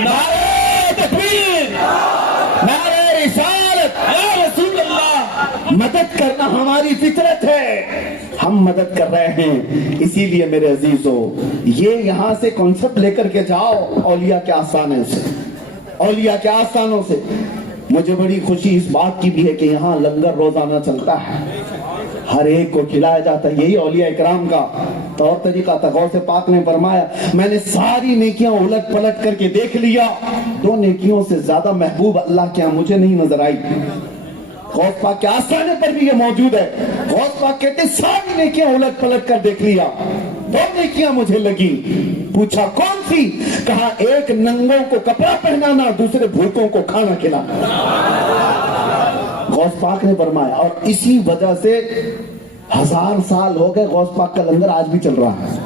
نعرہ تکبیر، نعرہ رسالت، یا رسول اللہ. مدد کرنا ہماری فطرت ہے، ہم مدد کر رہے ہیں. اسی لیے میرے عزیزو، یہ یہاں سے کنسپٹ لے کر کے جاؤ اولیاء کے آستانے سے، اولیاء کے آستانوں سے. مجھے بڑی خوشی اس بات کی بھی ہے کہ یہاں لنگر روزانہ چلتا ہے، ہر ایک کو کھلایا جاتا ہے. یہی اولیاء اکرام کا طور طریقہ تھا. غوث پاک نے فرمایا میں نے ساری نیکیاں الٹ پلٹ کر کے دیکھ لیا، 2 نیکیوں سے زیادہ محبوب اللہ کے ہاں مجھے نہیں نظر آئی. غوث پاک کے آستانے پر بھی یہ موجود ہے. غوث پاک کہتے ساری نیکیاں الٹ پلٹ کر دیکھ لیا، 2 نیکیاں مجھے لگی. پوچھا کون سی؟ کہا ایک ننگوں کو کپڑا پہنانا، دوسرے بھوکوں کو کھانا کھلانا. غوث پاک نے فرمایا، اور اسی وجہ سے 1000 سال ہو گئے غوث پاک کا لنگر آج بھی چل رہا ہے.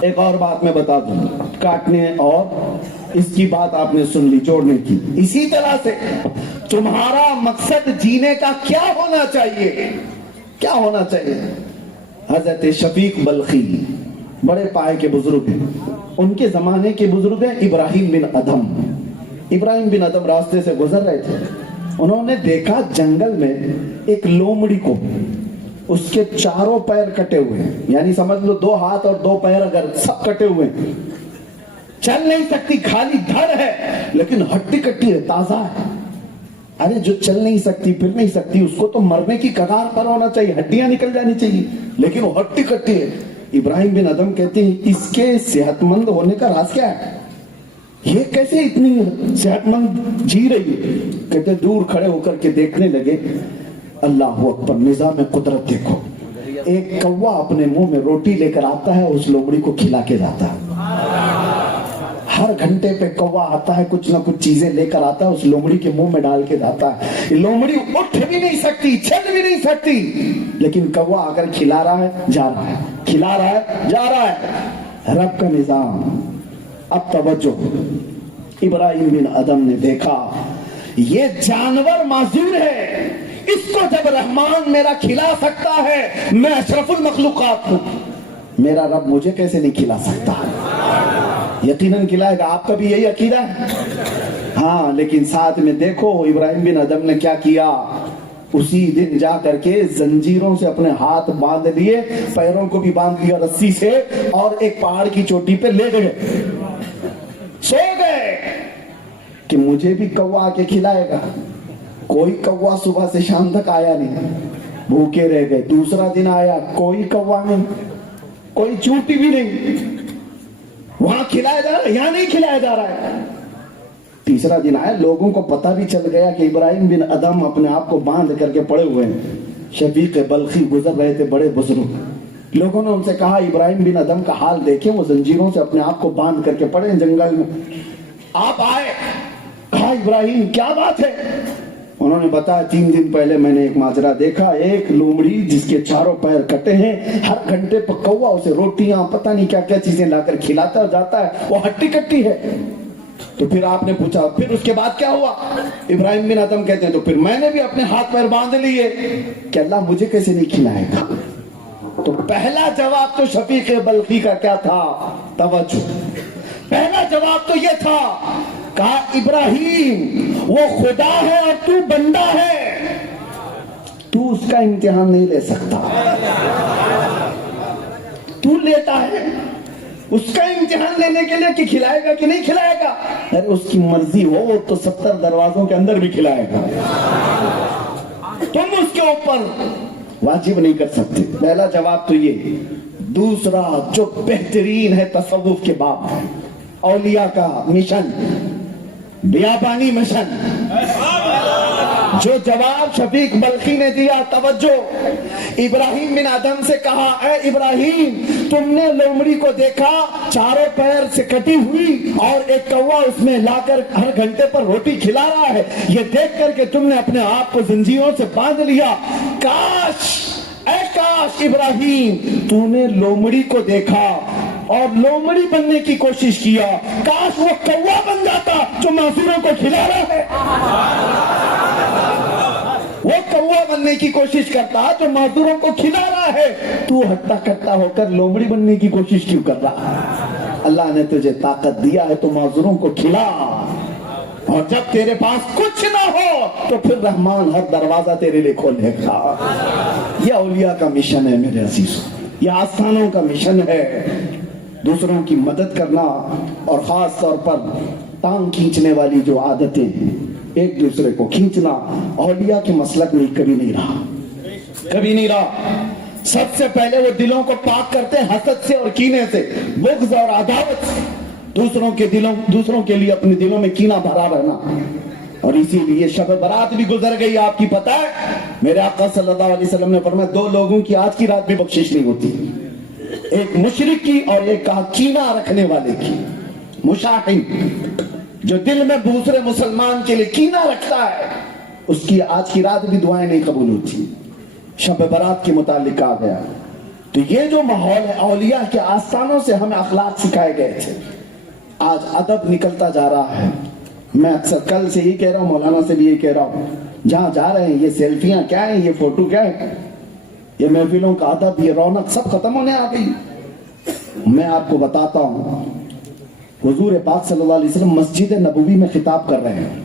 ایک اور بات میں بتا دوں، کاٹنے اور اس کی بات آپ نے سن لی، جوڑنے کی. اسی طرح سے تمہارا مقصد جینے کا کیا ہونا چاہیے؟ کیا ہونا چاہیے؟ حضرت شفیق بلخی بڑے پائے کے بزرگ ہیں، ان کے زمانے کے بزرگ ہیں ابراہیم بن ادھم. ابراہیم بن ادھم راستے سے گزر رہے تھے. انہوں نے دیکھا جنگل میں ایک لومڑی کو، اس کے چاروں پیر کٹے ہوئے ہیں، یعنی سمجھ لو 2 ہاتھ اور 2 پیر اگر سب کٹے ہوئے ہیں، چل نہیں سکتی، خالی دھڑ ہے لیکن ہڈی کٹی ہے، تازہ ہے. ارے جو چل نہیں سکتی، پھر نہیں سکتی، اس کو تو مرنے کی کگار پر ہونا چاہیے، ہڈیاں نکل جانی چاہیے، لیکن وہ ہڈی کٹی ہے. ابراہیم بن ادھم کہتے ہیں اس کے صحت مند ہونے کا راز کیا ہے؟ یہ کیسے اتنی صحت مند جی رہی ہے؟ کہتے دور کھڑے ہو کر کے دیکھنے لگے. اللہ اکبر، نظام قدرت دیکھو. ایک کوا اپنے منہ میں روٹی لے کر آتا ہے، اس لومڑی کو کھلا کے جاتا ہے. ہر گھنٹے پہ کوا آتا ہے، کچھ نہ کچھ چیزیں لے کر آتا ہے، اس لومڑی کے منہ میں ڈال کے جاتا ہے. یہ لومڑی اٹھ بھی نہیں سکتی، چل بھی نہیں سکتی، لیکن کوا آ کر کھلا رہا ہے، جا رہا ہے، کھلا رہا ہے، جا رہا ہے. رب کا نظام. اب توجہ، ابراہیم بن ادھم نے دیکھا یہ جانور معذور ہے، اس کو جب رحمان میرا کھلا سکتا ہے، میں اشرف المخلوقات ہوں، میرا رب مجھے کیسے نہیں کھلا سکتا؟ یقیناً کھلائے گا. آپ کا بھی یہی عقیدہ ہے؟ ہاں، لیکن ساتھ میں دیکھو ابراہیم بن ادم نے کیا کیا. اسی دن جا کر کے زنجیروں سے اپنے ہاتھ باندھ لیے, پیروں کو بھی باندھ لیا رسی سے, اور ایک پہاڑ کی چوٹی پہ لیٹ گئے, سو گئے کہ مجھے بھی کوا کے کھلائے گا. کوئی کوا صبح سے شام تک آیا نہیں, بھوکے رہ گئے. دوسرا دن آیا, کوئی کوا نہیں, کوئی چوٹی بھی نہیں. وہاں کھلایا جا رہا ہے, یہاں نہیں کھلایا جا رہا ہے. تیسرا دن آیا, لوگوں کو پتہ بھی چل گیا کہ ابراہیم بن ادم اپنے آپ کو باندھ کر کے پڑے ہوئے ہیں. شفیق بلخی گزر رہے تھے, بڑے بزرگ. لوگوں نے ان سے کہا ابراہیم بن ادم کا حال دیکھیں, وہ زنجیروں سے اپنے آپ کو باندھ کر کے پڑے ہیں جنگل میں. آپ آئے, کہا ابراہیم کیا بات ہے؟ انہوں نے بتایا 3 دن پہلے میں نے ایک ماجرا دیکھا, ایک لومڑی جس کے چاروں پیر کٹے ہیں, ہر گھنٹے پر کوا اسے روٹیاں پتہ نہیں کیا کیا چیزیں لا کر کھلاتا جاتا ہے, وہ ہٹی کٹی ہے. تو پھر آپ نے پوچھا پھر اس کے بعد کیا ہوا؟ ابراہیم بن ادم کہتے ہیں تو پھر میں نے بھی اپنے ہاتھ پیر باندھ لیے کہ اللہ مجھے کیسے نہیں کھلائے گا. تو پہلا جواب تو شفیق بلخی کا کیا تھا؟ توجہ. پہلا جواب تو یہ تھا, کہا ابراہیم وہ خدا ہے اور تو بندہ ہے, تو اس کا امتحان نہیں لے سکتا. تو لیتا ہے اس کا امتحان لینے کے لیے کہ کھلائے گا کہ نہیں کھلائے گا. ارے اس کی مرضی ہو تو 70 دروازوں کے اندر بھی کھلائے گا, تم اس کے اوپر واجب نہیں کر سکتے. پہلا جواب تو یہ. دوسرا جو بہترین ہے تصوف کے باب, اولیاء کا مشن, بیابانی مشن, جو جواب شفیق بلخی نے دیا. توجہ. ابراہیم بن ادم سے کہا اے ابراہیم تم نے لومڑی کو دیکھا چاروں پیر سے کٹی ہوئی اور ایک کوا اس میں لا کر ہر گھنٹے پر روٹی کھلا رہا ہے, یہ دیکھ کر کے تم نے اپنے آپ کو زنجیروں سے باندھ لیا. کاش اے کاش ابراہیم تو نے لومڑی کو دیکھا اور لومڑی بننے کی کوشش کیا, کاش وہ کوا بن جاتا جو معذوروں کو کھلا رہا ہے. وہ کوا بننے کی کوشش کرتا جو معذوروں کو کھلا رہا ہے, تو ہٹا کٹا ہو کر لومڑی بننے کی کوشش کیوں کر رہا ہے؟ اللہ نے تجھے طاقت دیا ہے تو معذوروں کو کھلا, اور جب تیرے پاس کچھ نہ ہو تو پھر رحمان ہر دروازہ تیرے لیے کھولے گا. یہ اولیاء کا مشن ہے میرے عزیزوں, یہ آستانوں کا مشن ہے. دوسروں کی مدد کرنا اور خاص طور پر ٹانگ کھینچنے والی جو عادتیں ہیں, ایک دوسرے کو کھینچنا, اولیاء کے مسلک میں کبھی نہیں رہا, کبھی نہیں رہا. سب سے پہلے وہ دلوں کو پاک کرتے ہیں حسد سے اور کینے سے, بغض اور عداوت سے. دوسروں کے لیے اپنے دلوں میں کینہ بھرا رہنا. اور اسی لیے شب برات بھی گزر گئی آپ کی پتہ ہے, میرے آقا صلی اللہ علیہ وسلم نے فرمایا 2 لوگوں کی آج کی رات بھی بخشش نہیں ہوتی, ایک مشرک کی اور ایک کینہ رکھنے والے کی. مشاحن جو دل میں دوسرے مسلمان کے لیے کینہ رکھتا ہے, اس کی آج کی رات بھی دعائیں نہیں قبول ہوتی. شب برات کے متعلق کہا گیا. تو یہ جو ماحول ہے, اولیاء کے آستانوں سے ہمیں اخلاق سکھائے گئے تھے, آج ادب نکلتا جا رہا ہے. میں اکثر کل سے یہ کہہ رہا ہوں, مولانا سے بھی یہ کہہ رہا ہوں, جہاں جا رہے ہیں یہ سیلفیاں کیا ہیں, یہ فوٹو کیا ہے, یہ محفلوں کا ادب, یہ رونق سب ختم ہونے آ گئی. میں آپ کو بتاتا ہوں, حضور پاک صلی اللہ علیہ وسلم مسجد نبوی میں خطاب کر رہے ہیں,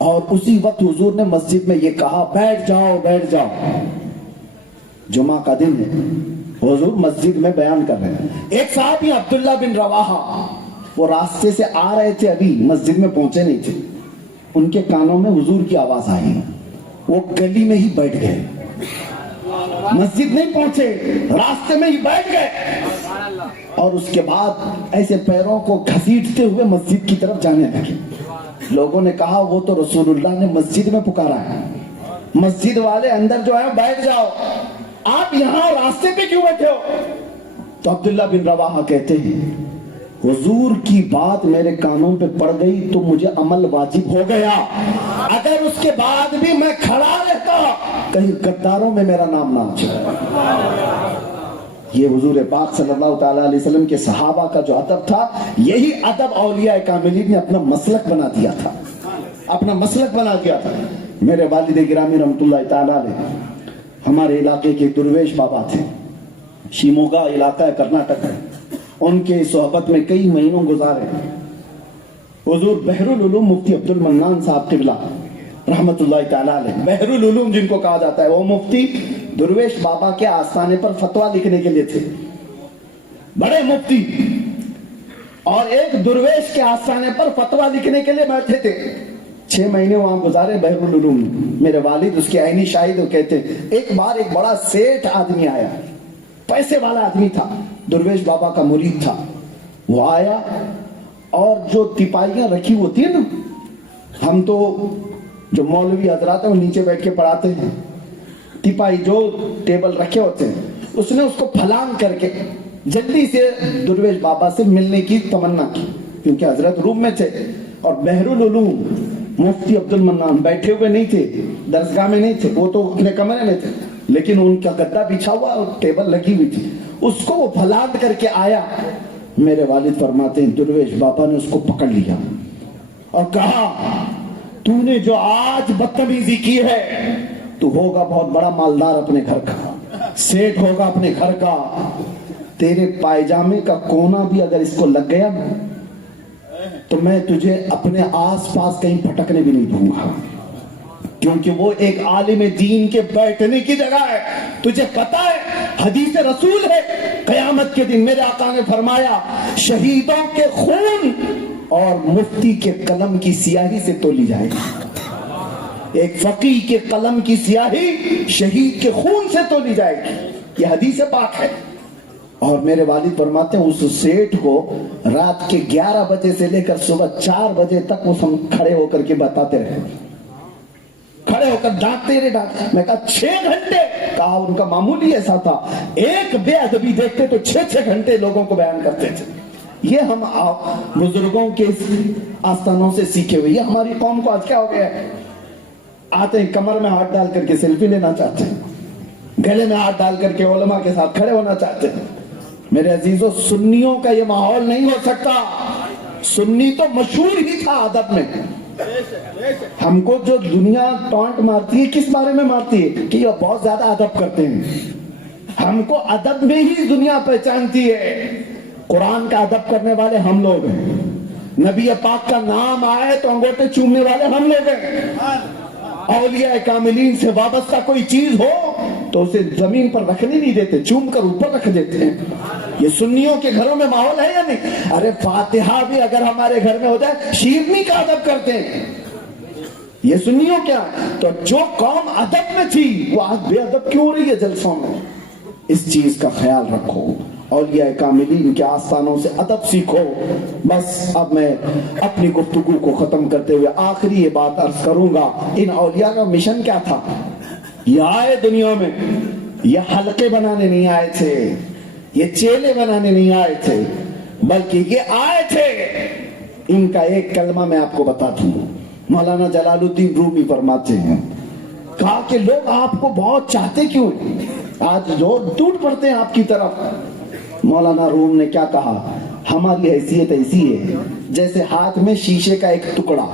اور اسی وقت حضور نے مسجد میں یہ کہا بیٹھ جاؤ بیٹھ جاؤ. جمعہ کا دن ہے, حضور مسجد میں بیان کر رہے ہیں. ایک صحابی عبداللہ بن رواحہ, وہ راستے سے آ رہے تھے, ابھی مسجد میں پہنچے نہیں تھے, ان کے کانوں میں حضور کی آواز آئی, وہ گلی میں ہی بیٹھ گئے, مسجد نہیں پہنچے, راستے میں ہی بیٹھ گئے, اور اس کے بعد ایسے پیروں کو گھسیٹتے ہوئے مسجد کی طرف جانے لگے. لوگوں نے کہا وہ تو رسول اللہ نے مسجد میں پکارا ہے, مسجد والے اندر جو ہے بیٹھ جاؤ, آپ یہاں راستے پہ کیوں بیٹھے ہو؟ تو عبداللہ بن رواحہ کہتے ہیں حضور کی بات میرے کانوں پہ پڑ گئی تو مجھے عمل واجب ہو گیا, اگر اس کے بعد بھی میں کھڑا رہتا کہیں غداروں میں میرا نام نہ آ جائے. یہ حضور پاک صلی اللہ تعالیٰ علیہ وسلم کے صحابہ کا جو ادب تھا, یہی ادب اولیاء کاملین نے اپنا مسلک بنا دیا تھا, اپنا مسلک بنا دیا تھا. میرے والد گرامی رحمت اللہ تعالیٰ علیہ ہمارے علاقے کے درویش بابا تھے, شیموگا علاقہ ہے, کرناٹک ہے. ان کے صحبت میں کئی مہینوں گزارے. حضور بحر العلوم مفتی عبد المنان صاحب قبلہ رحمت اللہ تعالیٰ علیہ، بحر العلوم جن کو کہا جاتا ہے، وہ مفتی درویش بابا کے آستانے پر فتویٰ لکھنے کے لیے تھے. بڑے مفتی اور ایک درویش کے آستانے پر فتویٰ لکھنے کے لیے بیٹھے تھے. 6 مہینے وہاں گزارے بحر العلوم. میرے والد اس کے عینی شاہد، وہ کہتے ایک بار ایک بڑا سیٹ آدمی آیا، پیسے والا آدمی تھا، درویش بابا کا مرید تھا. وہ آیا اور جو تپائیاں رکھی ہوتی ہیں نا، ہم تو جو مولوی حضرات ہیں وہ نیچے بیٹھ کے پڑھاتے ہیں، تپائی جو ٹیبل رکھے ہوتے ہیں، اس نے اس کو پھلانگ کر کے جلدی سے درویش بابا سے ملنے کی تمنا کی، کیونکہ حضرت روم میں تھے. اور بحر العلوم مفتی عبد المنان بیٹھے ہوئے نہیں تھے، درسگاہ میں نہیں تھے، وہ تو اپنے کمرے میں تھے، لیکن ان کا گدا بچھا ہوا اور ٹیبل لگی ہوئی تھی. اس کو وہ پھلانگ کر کے آیا. میرے والد فرماتے ہیں درویش بابا نے اس کو پکڑ لیا اور کہا تو نے جو آج بدتمیزی کی ہے، تو ہوگا بہت بڑا مالدار اپنے گھر کا، سیٹ ہوگا اپنے گھر کا، تیرے پائجامے کا کونا بھی اگر اس کو لگ گیا تو میں تجھے اپنے آس پاس کہیں پھٹکنے بھی نہیں دوں گا، کیونکہ وہ ایک عالم دین کے بیٹھنے کی جگہ ہے. تجھے پتا ہے حدیث رسول ہے، قیامت کے دن میرے آقا نے فرمایا شہیدوں کے خون اور مفتی کے قلم کی سیاہی سے تولی جائے گی. ایک فقیہ کے قلم کی سیاہی شہید کے خون سے تولی جائے گی. یہ حدیث پاک ہے. اور میرے والد فرماتے ہیں اس سیٹ کو رات کے 11 بجے سے لے کر صبح 4 بجے تک وہ کھڑے ہو کر کے بتاتے رہے، کھڑے ہو کر ڈانٹتے رہے. میں کہا 6 گھنٹے؟ کہا ان کا معمولی ایسا تھا، ایک بے ادبی دیکھتے تو 6 گھنٹے لوگوں کو بیان کرتے تھے. یہ ہم بزرگوں کے آستانوں سے سیکھے ہوئے. یہ ہماری قوم کو آج کیا ہو گیا ہے، آتے ہیں کمر میں ہاتھ ڈال کر کے سیلفی لینا چاہتے ہیں، گلے میں ہاتھ ڈال کر کے علماء کے ساتھ کھڑے ہونا چاہتے ہیں. میرے عزیزوں، سنیوں کا یہ ماحول نہیں ہو سکتا. سنی تو مشہور ہی تھا ادب میں. ہم کو جو دنیا ٹانٹ مارتی ہے کس بارے میں مارتی ہے کہ یہ بہت زیادہ ادب کرتے ہیں. ہم کو ادب میں ہی دنیا پہچانتی ہے. قرآن کا ادب کرنے والے ہم لوگ ہیں، نبی پاک کا نام آئے تو انگوٹے چومنے والے ہم لوگ ہیں. اولیاء کاملین سے وابستہ کوئی چیز ہو تو اسے زمین پر رکھنے نہیں دیتے، چوم کر اوپر رکھ دیتے ہیں. یہ سنیوں کے گھروں میں ماحول ہے یا نہیں؟ ارے فاتحہ بھی اگر ہمارے گھر میں ہو جائے شیرنی کا ادب کرتے ہیں. یہ سنیوں کیا؟ تو جو قوم ادب میں تھی وہ آج بے ادب کیوں ہو رہی ہے جلسوں میں؟ اس چیز کا خیال رکھو. اولیاء کاملین کے آستانوں سے ادب سیکھو. بس اب میں اپنی گفتگو کو ختم کرتے ہوئے آخری یہ بات عرض کروں گا. ان اولیاء کا مشن کیا تھا؟ یہ آئے دنیا میں، یہ حلقے بنانے نہیں آئے تھے، یہ چیلے بنانے نہیں آئے تھے، بلکہ یہ آئے تھے. ان کا ایک کلمہ میں آپ کو بتاتا ہوں. مولانا جلال الدین رومی فرماتے ہیں، کہا کہ لوگ آپ کو بہت چاہتے کیوں ہیں، آج لوگ ٹوٹ پڑتے ہیں آپ کی طرف. مولانا روم نے کیا کہا، ہماری حیثیت ایسی ہے جیسے ہاتھ میں شیشے کا ایک ٹکڑا،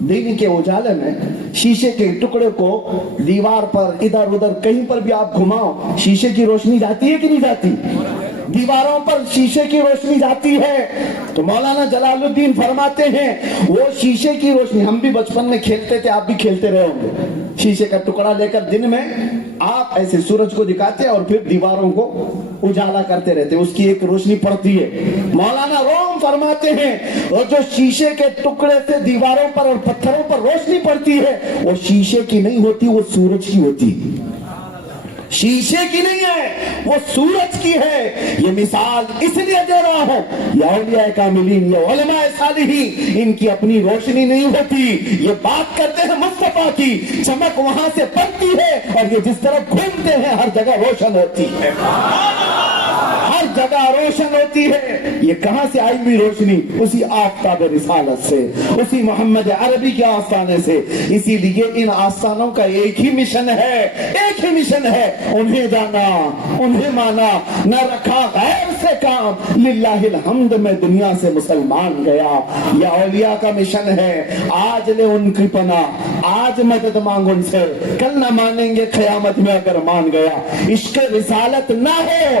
دن کے اجالے میں شیشے کے ٹکڑے کو دیوار پر ادھر ادھر کہیں پر بھی آپ گھماؤ، شیشے کی روشنی جاتی ہے کہ نہیں جاتی؟ دیواروں پر شیشے کی روشنی جاتی ہے. تو مولانا جلال الدین فرماتے ہیں وہ شیشے کی روشنی، ہم بھی بچپن میں کھیلتے تھے، آپ بھی کھیلتے رہے ہوں گے. شیشے کا ٹکڑا لے کر دن میں آپ ایسے سورج کو دکھاتے اور پھر دیواروں کو اجالا کرتے رہتے، اس کی ایک روشنی پڑتی ہے. مولانا روم فرماتے ہیں اور جو شیشے کے ٹکڑے سے دیواروں پر اور پتھروں پر روشنی پڑتی ہے وہ شیشے کی نہیں ہوتی، وہ سورج کی ہوتی. شیشے کی نہیں ہے، وہ سورج کی ہے. یہ مثال اس لیے دے رہا ہوں، یہ اولیاء کاملین، یہ علماء صالحین، ان کی اپنی روشنی نہیں ہوتی. یہ بات کرتے ہیں مصطفیٰ کی، چمک وہاں سے پڑتی ہے اور یہ جس طرف گھومتے ہیں ہر جگہ روشن ہوتی ہے، ہر جگہ روشن ہوتی ہے. یہ کہاں سے آئی ہوئی روشنی؟ اسی آفتاب رسالت سے، اسی محمد عربی کے آستانے سے. اسی لیے ان آستانوں کا ایک ہی مشن ہے، ایک ہی مشن ہے، انہیں جانا، انہیں مانا، نہ رکھا غیر سے کام. للہ الحمد میں دنیا سے مسلمان گیا. یہ اولیاء کا مشن ہے. آج لے ان کی پناہ، آج مدد مانگ ان سے، کل نہ مانیں گے قیامت میں اگر مان گیا. عشق رسالت نہ ہو